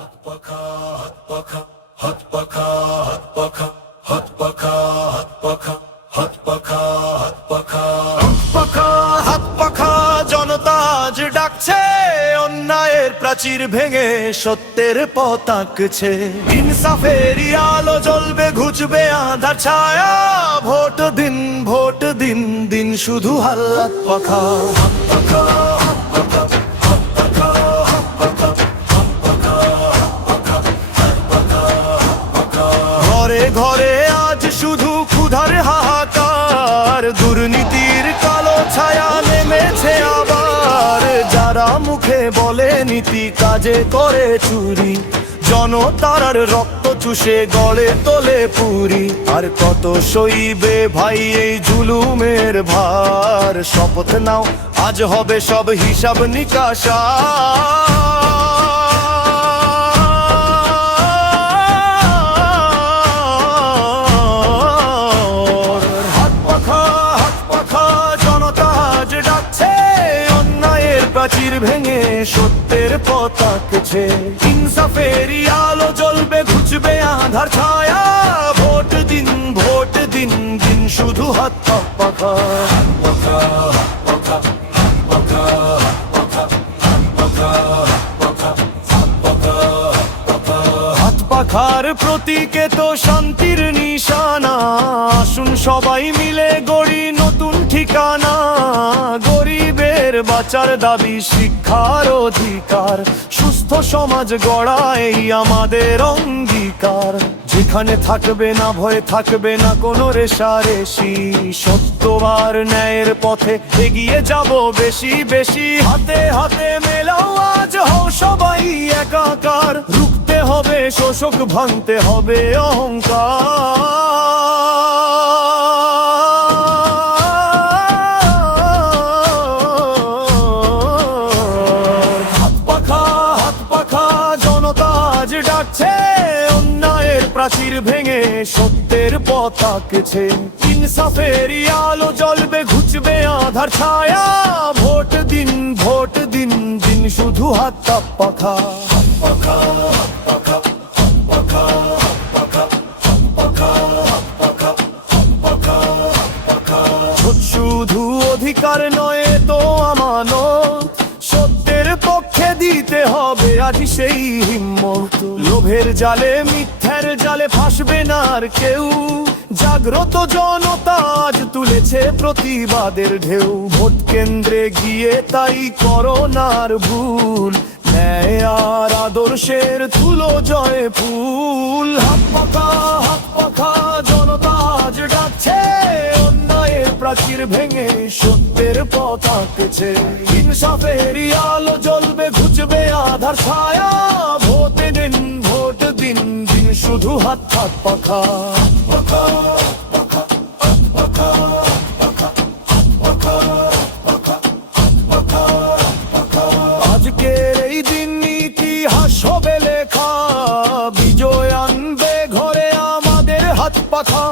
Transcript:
হাত পাখা হাত পাখা হাত পাখা হাত পাখা হাত পাখা হাত পাখা হাত পাখা হাত পাখা হাত পাখা হাত পাখা জনতা আজ ডাকছে অন্যায়ের প্রাচীর ভেঙে সত্যের পথ আঁকছে ইনসাফেরই আলো জ্বলবে ঘুচবে আঁধার ছায়া ভোট দিন দিন শুধু হাত পাখা হাত পাখা ঘরে ঘরে আজ শুধু ক্ষুধার হাহাকার দুর্নীতির কালো ছায়া নেমেছে আবার যারা মুখে বলে নীতি কাজে করে চুরি জনতার রক্ত চুষে গড়ে তোলে পুরি আর কত সইবে ভাই এই জুলুমের ভার শপথ নাও আজ হবে সব হিসাব নিকাশ প্রাচীর ভেঙে সত্যের পথ আঁকছে ইনসাফেরই আলো জ্বলবে ঘুচবে আঁধার ছায়া ভোট দিন দিন শুধু হাত পাখা হাত পাখা হাত পাখা হাত পাখা হাত পাখা হাত পাখার প্রতীকে তো শান্তির নিশানা আসুন সবাই মিলে গড়ি নতুন ঠিকানা গরিবের বাঁচার দাবি শিক্ষার অধিকার সুস্থ সমাজ গড়া এই আমাদের অঙ্গীকার যেখানে থাকবে না ভয় থাকবে না কোনো রেষারেষি সত্য আর ন্যায়ের পথে এগিয়ে যাব বেশি বেশি হাতে হাতে মেলাও আজ হও সবাই একাকার রুখতে হবে শোষক ভাঙতে হবে অহংকার হাত পাখা জনতা আজ ডাকছে অন্যায়ের প্রাচীর ভেঙে সত্যের পথ আঁকছে ইনসাফেরই আলো জ্বলবে ঘুচবে আঁধার ছায়া ভোট দিন দিন শুধু হাত পাখা হাত পাখা হাত পাখা হাত পাখা হাত পাখা হাত পাখা হাত পাখা হাত পাখা শুধু অধিকার নয় তো আমানত সত্যের পক্ষে দিতে হবে আজ সেই হিম্মত লোভের জালে মিথ্যার জালে ফাঁসবে না আর কেউ জাগ্রত জনতা আজ তুলেছে প্রতিবাদের ঢেউ ভোট কেন্দ্রে গিয়ে তাই করোনার ভুল ন্যায় আর আদর্শের তুলো জয় ফুল হাত পাখা জনতা আজ ডাকছে অন্যায়ের প্রাচীর ভেঙে সত্যের পথ আঁকছে ইনসাফেরই আলো জ্বলবে ঘুচবে আধার ছায়া ভোট দিন শুধু হাত পাখা আজকের এই দিন ইতিহাস হবে লেখা বিজয় আনবে ঘরে আমাদের হাত পাখা